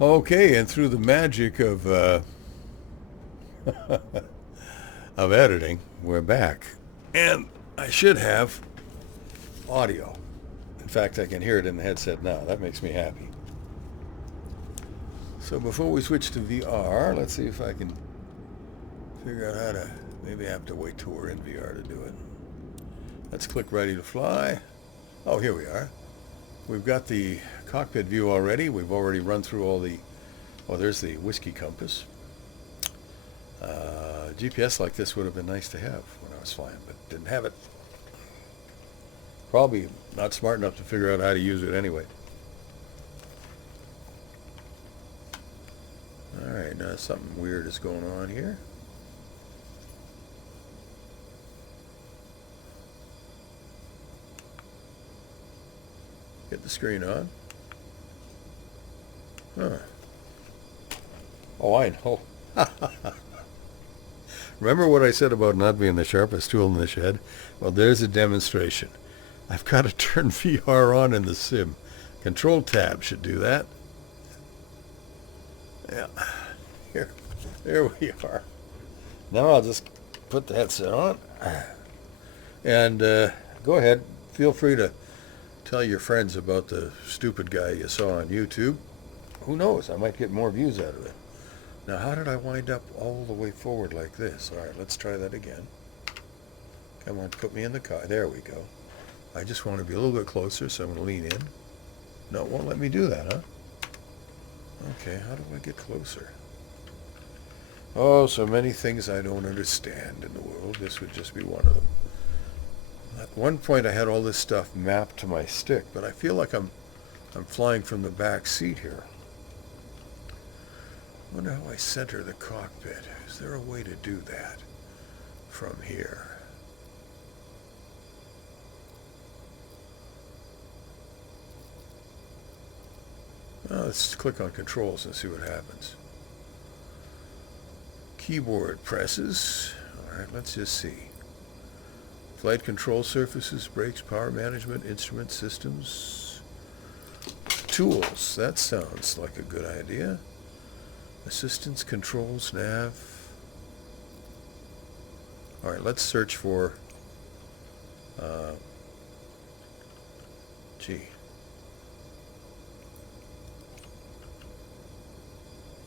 Okay, and through the magic of of editing, we're back, and I should have audio. In fact, I can hear it in the headset now. That makes me happy. So before we switch to VR, let's see if I can figure out how to. Maybe I have to wait till we're in VR to do it. Let's click ready to fly. Oh, here we are. We've got the cockpit view already. We've already run through all the. Oh, there's the whiskey compass. GPS like this would have been nice to have when I was flying, but didn't have it. Probably not smart enough to figure out how to use it anyway. All right, now something weird is going on here. Get the screen on. Huh. Oh, I know. Remember what I said about not being the sharpest tool in the shed? Well, there's a demonstration. I've got to turn VR on in the sim. Control tab should do that. Yeah. There we are. Now I'll just put the headset on. And go ahead. Feel free to tell your friends about the stupid guy you saw on YouTube. Who knows? I might get more views out of it. Now, how did I wind up all the way forward like this? All right, let's try that again. Come on, put me in the car. There we go. I just want to be a little bit closer, so I'm going to lean in. No, it won't let me do that, huh? Okay, how do I get closer? Oh, so many things I don't understand in the world. This would just be one of them. At one point, I had all this stuff mapped to my stick, but I feel like I'm flying from the back seat here. I wonder how I center the cockpit. Is there a way to do that from here? Well, let's click on controls and see what happens. Keyboard presses. All right, let's just see. Flight control surfaces, brakes, power management, instrument systems. Tools. That sounds like a good idea. Assistance, controls, nav. All right, let's search for, gee.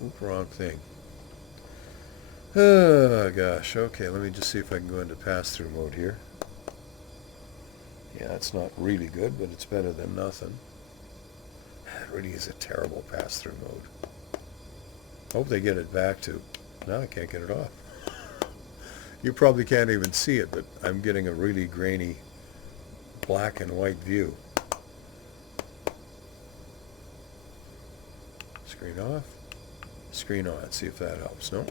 Oop, wrong thing. Oh, gosh. Okay, let me just see if I can go into pass-through mode here. Yeah, it's not really good, but it's better than nothing. It really is a terrible pass-through mode. Hope they get it back to. No, I can't get it off. You probably can't even see it, but I'm getting a really grainy black and white view. Screen off. Screen on. See if that helps. No?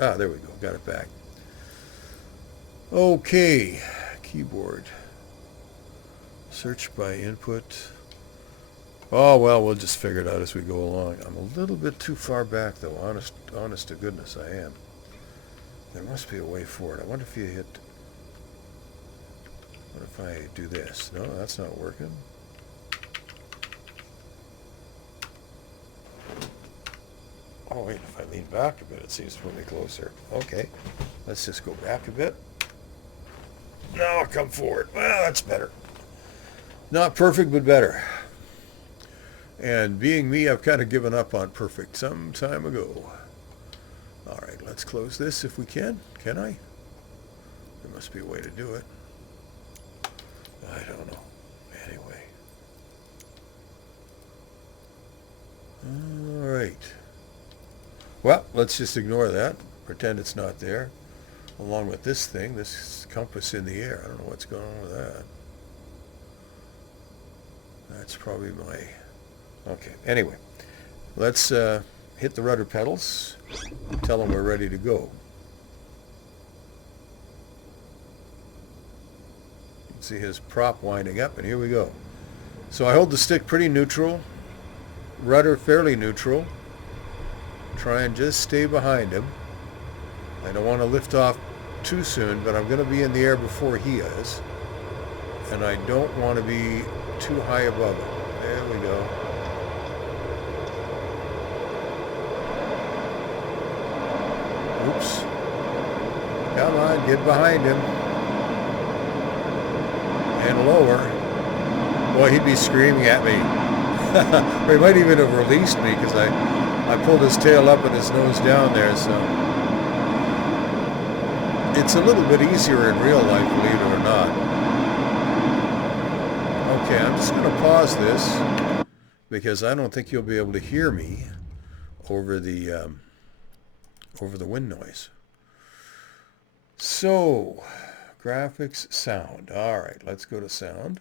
Ah, there we go. Got it back. Okay. Keyboard. Search by input. Oh, well, we'll just figure it out as we go along. I'm a little bit too far back, though. Honest to goodness, I am. There must be a way forward. I wonder if you hit... What if I do this? No, that's not working. Oh, wait, if I lean back a bit, it seems to put me closer. Okay, let's just go back a bit. Now I'll come forward. Well, that's better. Not perfect, but better. And being me, I've kind of given up on perfect some time ago. All right, let's close this if we can. Can I? There must be a way to do it. I don't know. Anyway. All right. Well, let's just ignore that. Pretend it's not there. Along with this thing, this compass in the air. I don't know what's going on with that. That's probably my... Okay, anyway. Let's hit the rudder pedals. Tell them we're ready to go. You can see his prop winding up, and here we go. So I hold the stick pretty neutral. Rudder fairly neutral. Try and just stay behind him. I don't want to lift off too soon, but I'm going to be in the air before he is. And I don't want to be too high above him. There we go. on, get behind him. And lower. Boy, he'd be screaming at me. Or he might even have released me because I pulled his tail up and his nose down there, so. It's a little bit easier in real life, believe it or not. Okay, I'm just going to pause this because I don't think you'll be able to hear me over the wind noise. So, graphics, sound. All right, let's go to sound.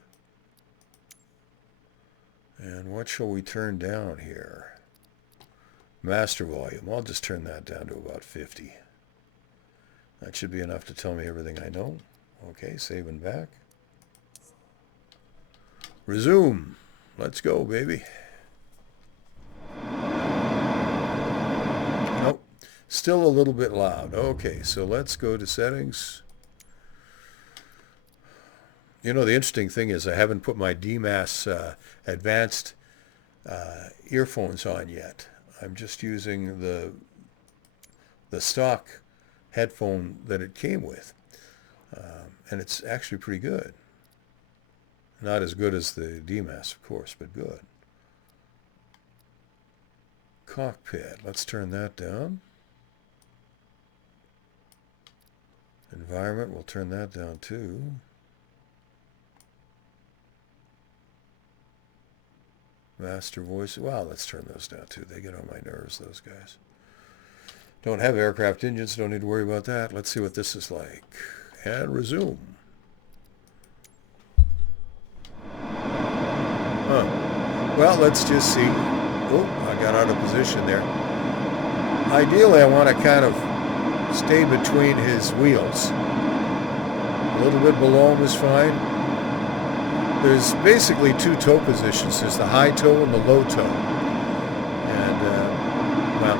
And what shall we turn down here? Master volume. I'll just turn that down to about 50. That should be enough to tell me everything I know. Okay, save and back. Resume. Let's go, baby. Nope. Still a little bit loud. Okay, so let's go to settings. You know, the interesting thing is I haven't put my DMAS advanced earphones on yet. I'm just using the stock headphone that it came with. And it's actually pretty good. Not as good as the DMAS, of course, but good. Cockpit. Let's turn that down. Environment, we'll turn that down too. Master voice. Well, let's turn those down too. They get on my nerves, those guys. Don't have aircraft engines, don't need to worry about that. Let's see what this is like. And resume. Well, let's just see. Oh, I got out of position there. Ideally, I want to kind of stay between his wheels. A little bit below him is fine. There's basically two toe positions. There's the high toe and the low toe. And, well,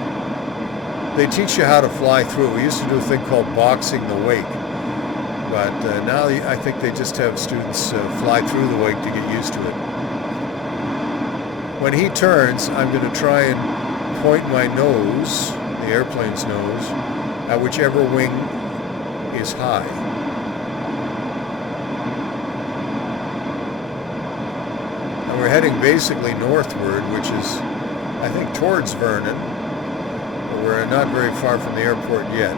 they teach you how to fly through. We used to do a thing called boxing the wake. But now I think they just have students fly through the wake to get used to it. When he turns, I'm going to try and point my nose, the airplane's nose, at whichever wing is high. And we're heading basically northward, which is, I think, towards Vernon. But we're not very far from the airport yet.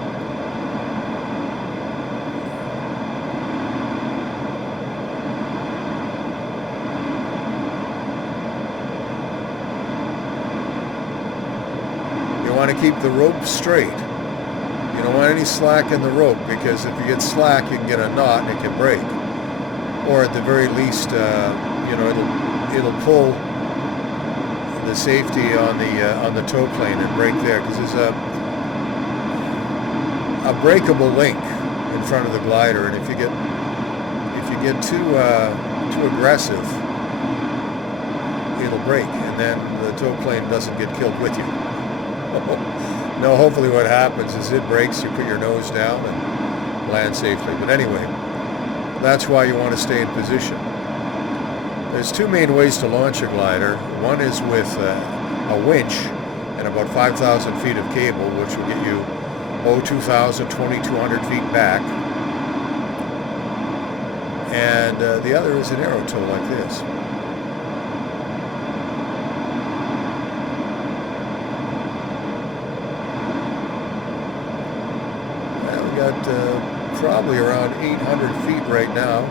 You want to keep the rope straight. You don't want any slack in the rope, because if you get slack, you can get a knot and it can break. Or at the very least, you know, it'll pull the safety on the tow plane and break there, because there's a breakable link in front of the glider, and if you get too aggressive, it'll break, and then the tow plane doesn't get killed with you. No, hopefully what happens is it breaks, you put your nose down and land safely. But anyway, that's why you want to stay in position. There's two main ways to launch a glider. One is with a winch and about 5,000 feet of cable, which will get you 2,000, 2,200 feet back. And the other is an arrow tow like this. Got probably around 800 feet right now.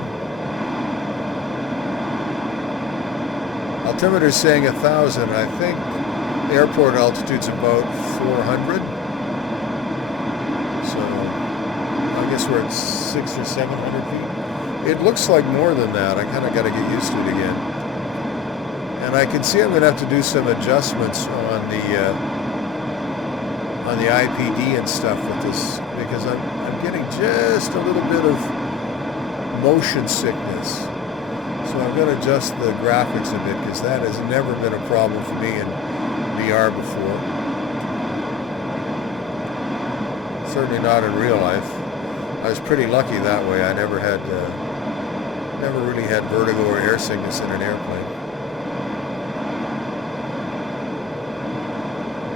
Altimeter's saying 1,000. I think the airport altitude's about 400. So I guess we're at 600 or 700 feet. It looks like more than that. I kind of got to get used to it again. And I can see I'm going to have to do some adjustments on the IPD and stuff with this, because I'm getting just a little bit of motion sickness. So I'm going to adjust the graphics a bit, because that has never been a problem for me in VR before. Certainly not in real life. I was pretty lucky that way. I never really had vertigo or air sickness in an airplane.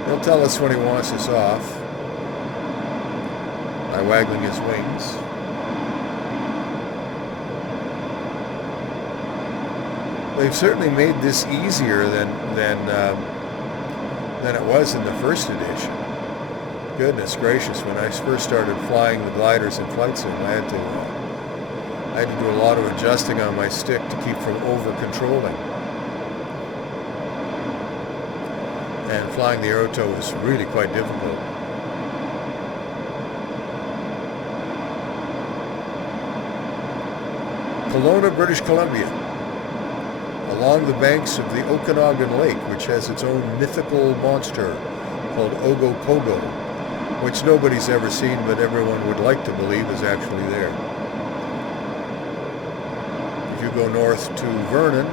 He'll tell us when he wants us off. by waggling his wings. They've certainly made this easier than it was in the first edition. Goodness gracious, when I first started flying the gliders in Flight Sim, I had to do a lot of adjusting on my stick to keep from over-controlling. And flying the Aerotow was really quite difficult. Kelowna, British Columbia, along the banks of the Okanagan Lake, which has its own mythical monster called Ogopogo, which nobody's ever seen, but everyone would like to believe is actually there. If you go north to Vernon,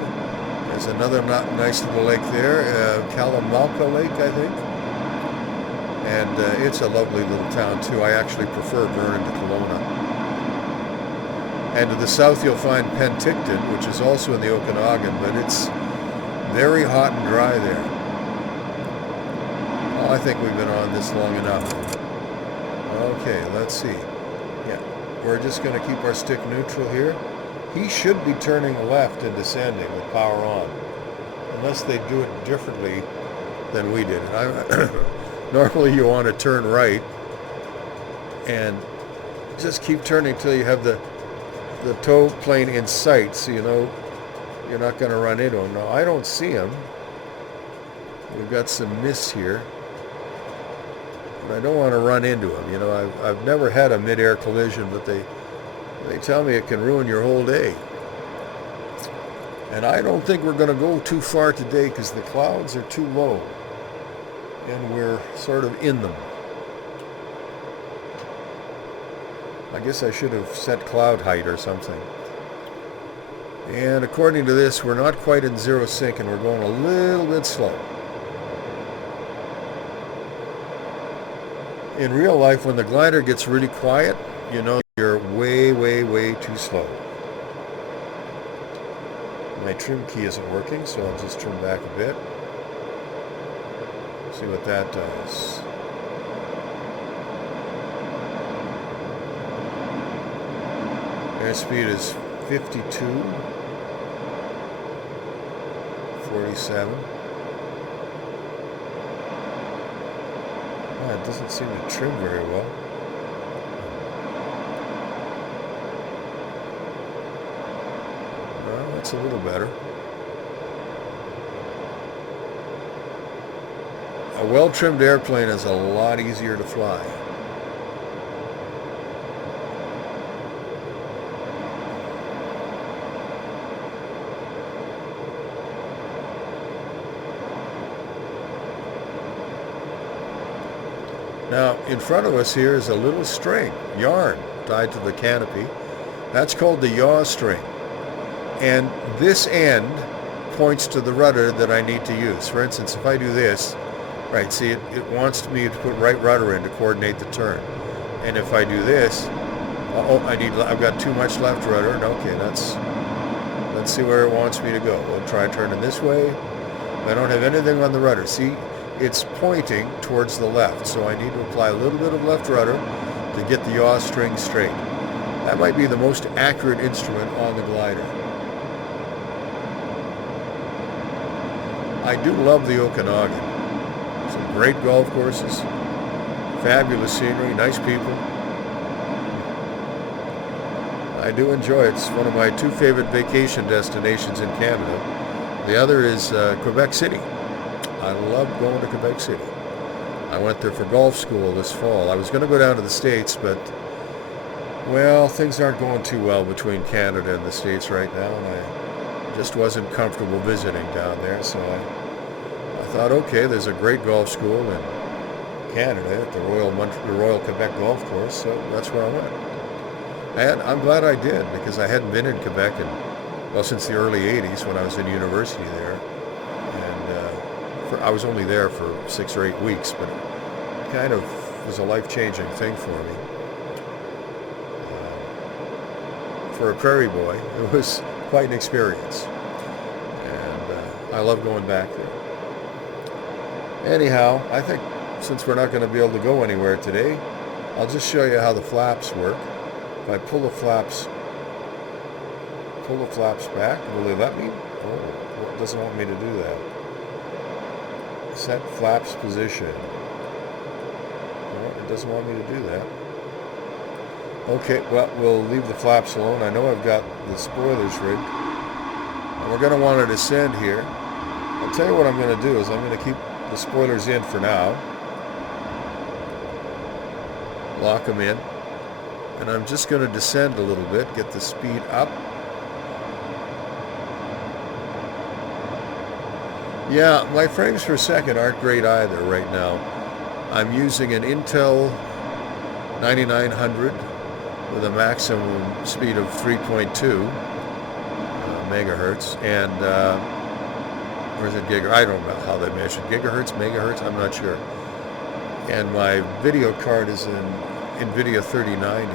there's another nice little lake there, Kalamalka Lake, I think. And it's a lovely little town, too. I actually prefer Vernon to Kelowna. And to the south, you'll find Penticton, which is also in the Okanagan, but it's very hot and dry there. Well, I think we've been on this long enough. Okay, let's see. Yeah, we're just going to keep our stick neutral here. He should be turning left and descending with power on, unless they do it differently than we did. Normally you want to turn right and just keep turning till you have the tow plane in sight, so you know you're not going to run into him. Now, I don't see him. We've got some mist here, but I don't want to run into him. You know, I've never had a mid-air collision, but they tell me it can ruin your whole day. And I don't think we're going to go too far today because the clouds are too low and we're sort of in them. I guess I should have set cloud height or something. And according to this, we're not quite in zero sync and we're going a little bit slow. In real life, when the glider gets really quiet, you know you're way, way, way too slow. My trim key isn't working, so I'll just trim back a bit. See what that does. Airspeed is 52, 47. Oh, it doesn't seem to trim very well. Well, that's a little better. A well-trimmed airplane is a lot easier to fly. Now, in front of us here is a little string, yarn, tied to the canopy. That's called the yaw string. And this end points to the rudder that I need to use. For instance, if I do this, right, see, it wants me to put right rudder in to coordinate the turn. And if I do this, I've got too much left rudder. Okay, let's see where it wants me to go. We'll try turning this way. I don't have anything on the rudder. See, it's pointing towards the left, so I need to apply a little bit of left rudder to get the yaw string straight. That might be the most accurate instrument on the glider. I do love the Okanagan. Some great golf courses, fabulous scenery, nice people. I do enjoy it. It's one of my two favorite vacation destinations in Canada. The other is Quebec City. I love going to Quebec City. I went there for golf school this fall. I was going to go down to the States, but, well, things aren't going too well between Canada and the States right now, and I just wasn't comfortable visiting down there, so I thought, okay, there's a great golf school in Canada at the Royal Quebec Golf Course, so that's where I went. And I'm glad I did, because I hadn't been in Quebec since the early 80s when I was in university there. I was only there for 6 or 8 weeks, but it kind of was a life-changing thing for me. For a prairie boy, it was quite an experience, and I love going back there. Anyhow, I think since we're not going to be able to go anywhere today, I'll just show you how the flaps work. If I pull the flaps back, will they let me? Oh, it doesn't want me to do that. Set flaps position. No, it doesn't want me to do that. Okay, well, we'll leave the flaps alone. I know I've got the spoilers rigged. And we're going to want to descend here. I'll tell you what I'm going to do is I'm going to keep the spoilers in for now. Lock them in. And I'm just going to descend a little bit, get the speed up. Yeah, my frames per second aren't great either right now. I'm using an Intel 9900 with a maximum speed of 3.2 megahertz, and or is it gigahertz? I don't know how they measure gigahertz, megahertz. I'm not sure. And my video card is an NVIDIA 3090.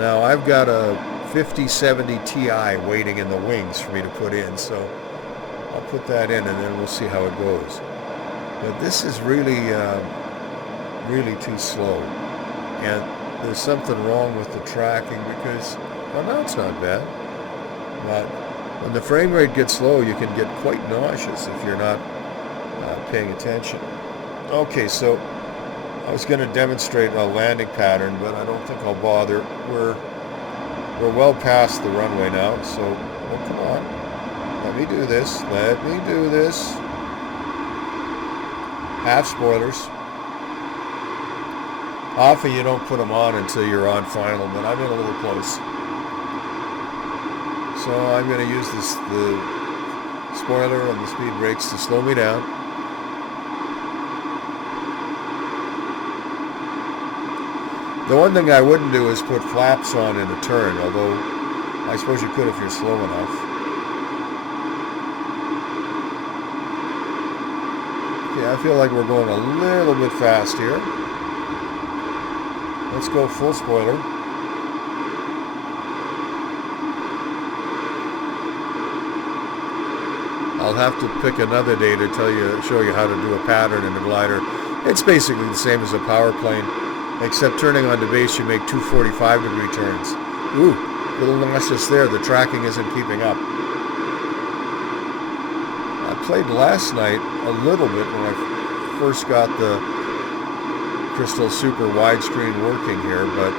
Now I've got a 5070 Ti waiting in the wings for me to put in, so I'll put that in and then we'll see how it goes. But this is really too slow, and there's something wrong with the tracking because, well, now it's not bad, but when the frame rate gets low, you can get quite nauseous if you're not paying attention. Okay, so I was going to demonstrate a landing pattern, but I don't think I'll bother. We're well past the runway now, so well, come on. Let me do this. Let me do this. Half spoilers. Often you don't put them on until you're on final, but I'm in a little close. So I'm going to use the spoiler and the speed brakes to slow me down. The one thing I wouldn't do is put flaps on in a turn, although I suppose you could if you're slow enough. Okay, I feel like we're going a little bit fast here. Let's go full spoiler. I'll have to pick another day to show you how to do a pattern in the glider. It's basically the same as a power plane, except turning on the base you make two 45-degree turns. Ooh, a little nauseous there. The tracking isn't keeping up. I played last night a little bit when I first got the Crystal Super widescreen working here, but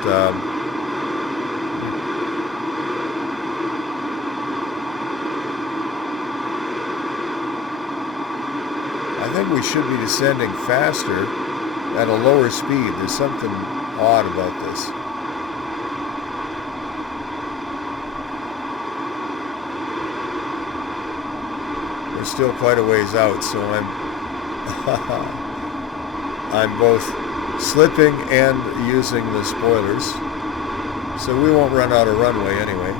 I think we should be descending faster at a lower speed. There's something odd about this. We're still quite a ways out, so I'm both slipping and using the spoilers, so we won't run out of runway anyway.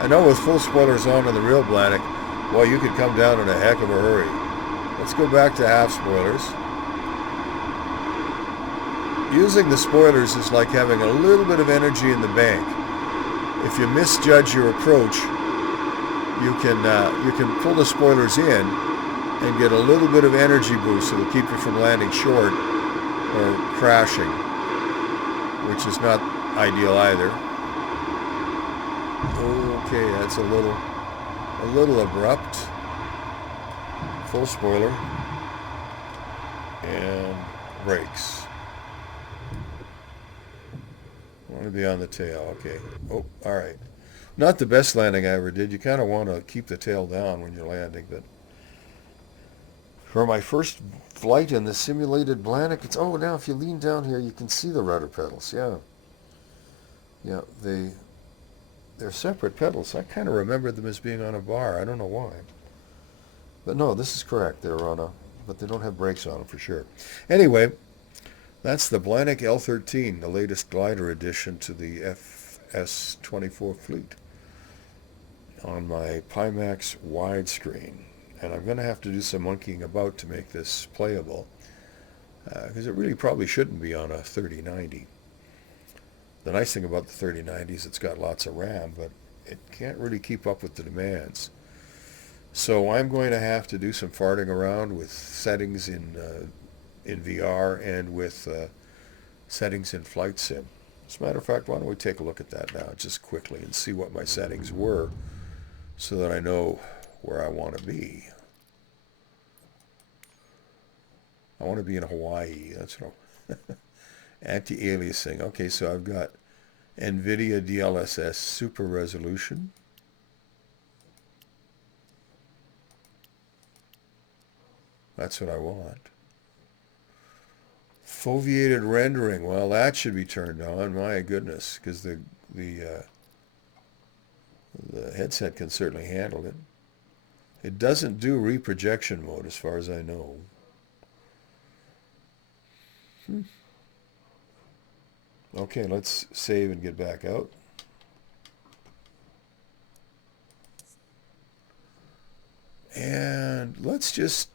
I know with full spoilers on in the real Blanik, well, you could come down in a heck of a hurry. Let's go back to half spoilers. Using the spoilers is like having a little bit of energy in the bank. If you misjudge your approach, you can pull the spoilers in and get a little bit of energy boost that'll keep you from landing short or crashing, which is not ideal either. Okay, that's a little abrupt. Full spoiler and brakes. I want to be on the tail. Okay. Oh, all right. Not the best landing I ever did. You kind of want to keep the tail down when you're landing, but for my first flight in the simulated Blanik, it's now if you lean down here, you can see the rudder pedals. Yeah, they're separate pedals. I kind of remember them as being on a bar. I don't know why. But no, this is correct. They're but they don't have brakes on them for sure. Anyway, that's the Blanik L13, the latest glider addition to the FS24 fleet on my Pimax widescreen. And I'm going to have to do some monkeying about to make this playable, because it really probably shouldn't be on a 3090. The nice thing about the 3090 is it's got lots of RAM, but it can't really keep up with the demands. So I'm going to have to do some farting around with settings in VR and with settings in Flight Sim. As a matter of fact, why don't we take a look at that now just quickly and see what my settings were so that I know where I want to be. I want to be in Hawaii. That's what anti-aliasing. Okay, so I've got NVIDIA DLSS Super Resolution. That's what I want. Foveated rendering. Well, that should be turned on. My goodness, because the headset can certainly handle it. It doesn't do reprojection mode, as far as I know. Okay, let's save and get back out. And let's just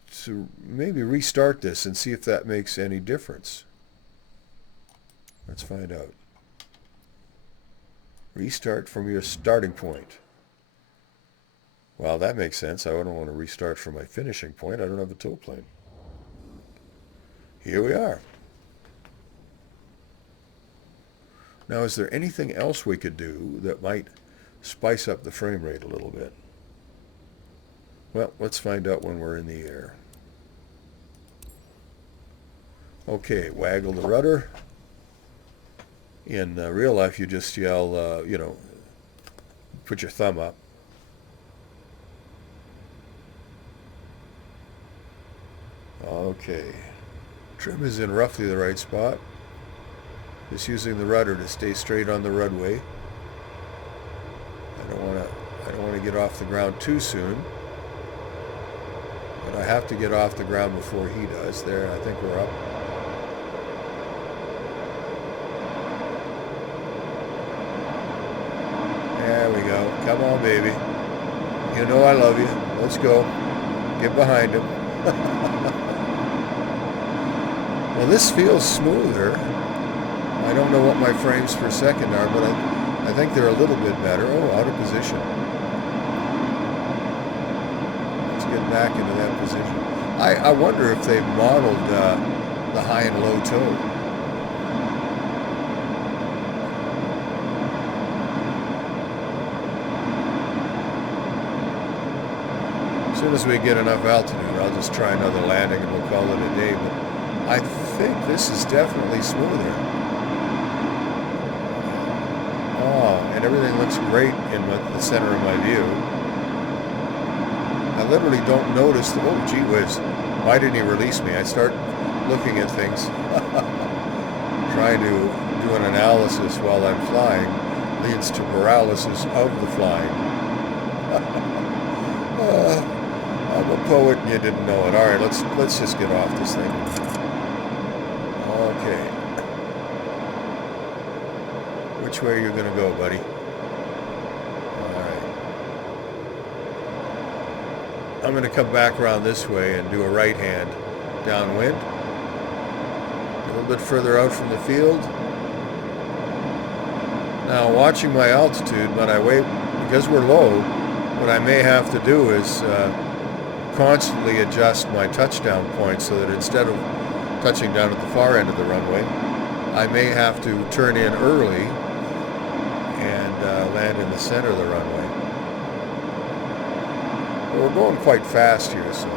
maybe restart this and see if that makes any difference. Let's find out. Restart from your starting point. Well, that makes sense. I don't want to restart from my finishing point. I don't have a tow plane. Here we are. Now, is there anything else we could do that might spice up the frame rate a little bit? Well, let's find out when we're in the air. Okay, waggle the rudder. In real life, you just yell, you know, put your thumb up. Okay. Trim is in roughly the right spot. Just using the rudder to stay straight on the roadway. I don't want to get off the ground too soon. But I have to get off the ground before he does. There, I think we're up. There we go. Come on, baby. You know I love you. Let's go. Get behind him. Well, this feels smoother. I don't know what my frames per second are, but I think they're a little bit better. Oh, out of position. Let's get back into that position. I wonder if they've modeled the high and low toe. As soon as we get enough altitude, I'll just try another landing and we'll call it a day. But I think this is definitely smoother. And everything looks great in the center of my view. I literally don't notice the, oh gee whiz, why didn't he release me? I start looking at things, trying to do an analysis while I'm flying, leads to paralysis of the flying. I'm a poet and you didn't know it. Alright, let's just get off this thing. Okay. Which way are you going to go, buddy? Alright. I'm going to come back around this way and do a right hand downwind. A little bit further out from the field. Now, watching my altitude, when I wait, because we're low, what I may have to do is constantly adjust my touchdown point so that instead of touching down at the far end of the runway, I may have to turn in early and land in the center of the runway. Well, we're going quite fast here, so.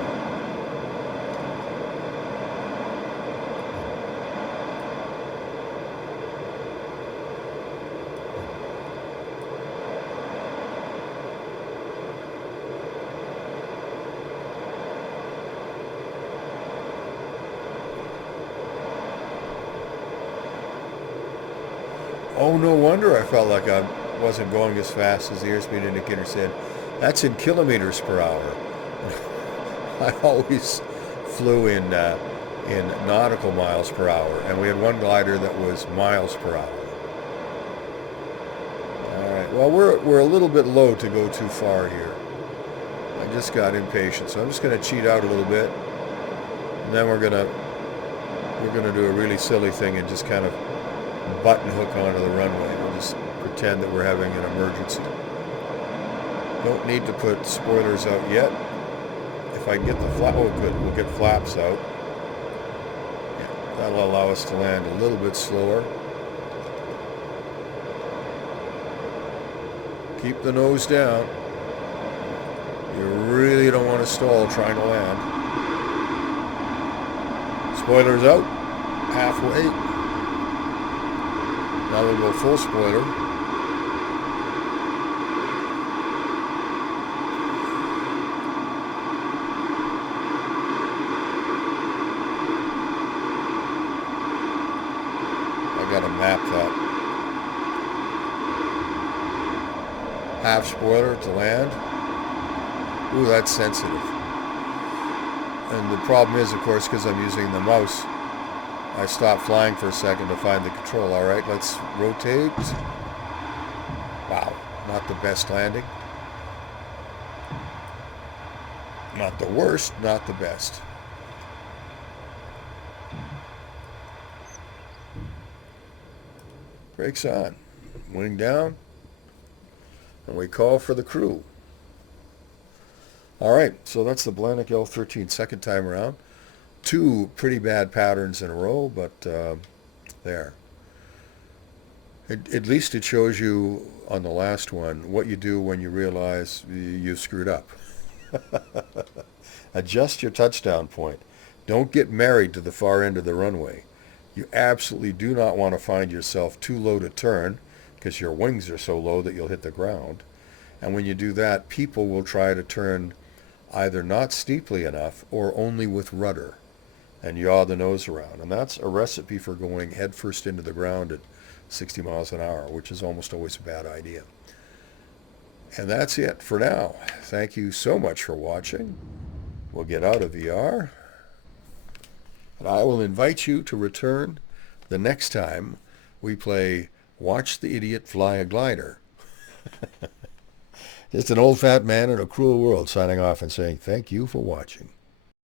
Oh, no wonder I felt like I wasn't going as fast as the airspeed indicator said. That's in kilometers per hour. I always flew in nautical miles per hour, and we had one glider that was miles per hour. All right. Well, we're a little bit low to go too far here. I just got impatient, so I'm just going to cheat out a little bit, and then we're gonna do a really silly thing and just kind of button hook onto the runway. We'll just pretend that we're having an emergency. Don't need to put spoilers out yet. If I can get the flap, oh good, we'll get flaps out. Yeah, that'll allow us to land a little bit slower. Keep the nose down. You really don't want to stall trying to land. Spoilers out, halfway. Now we'll go full spoiler. I gotta map that. Half spoiler to land. Ooh, that's sensitive. And the problem is, of course, because I'm using the mouse, I stopped flying for a second to find the control. All right, let's rotate. Wow, not the best landing. Not the worst, not the best. Brakes on. Wing down. And we call for the crew. All right, so that's the Blanik L13 second time around. 2 pretty bad patterns in a row, but there. At least it shows you on the last one what you do when you realize you screwed up. Adjust your touchdown point. Don't get married to the far end of the runway. You absolutely do not want to find yourself too low to turn because your wings are so low that you'll hit the ground. And when you do that, people will try to turn either not steeply enough or only with rudder and yaw the nose around. And that's a recipe for going headfirst into the ground at 60 miles an hour, which is almost always a bad idea. And that's it for now. Thank you so much for watching. We'll get out of VR. And I will invite you to return the next time we play Watch the Idiot Fly a Glider. It's an old fat man in a cruel world signing off and saying thank you for watching.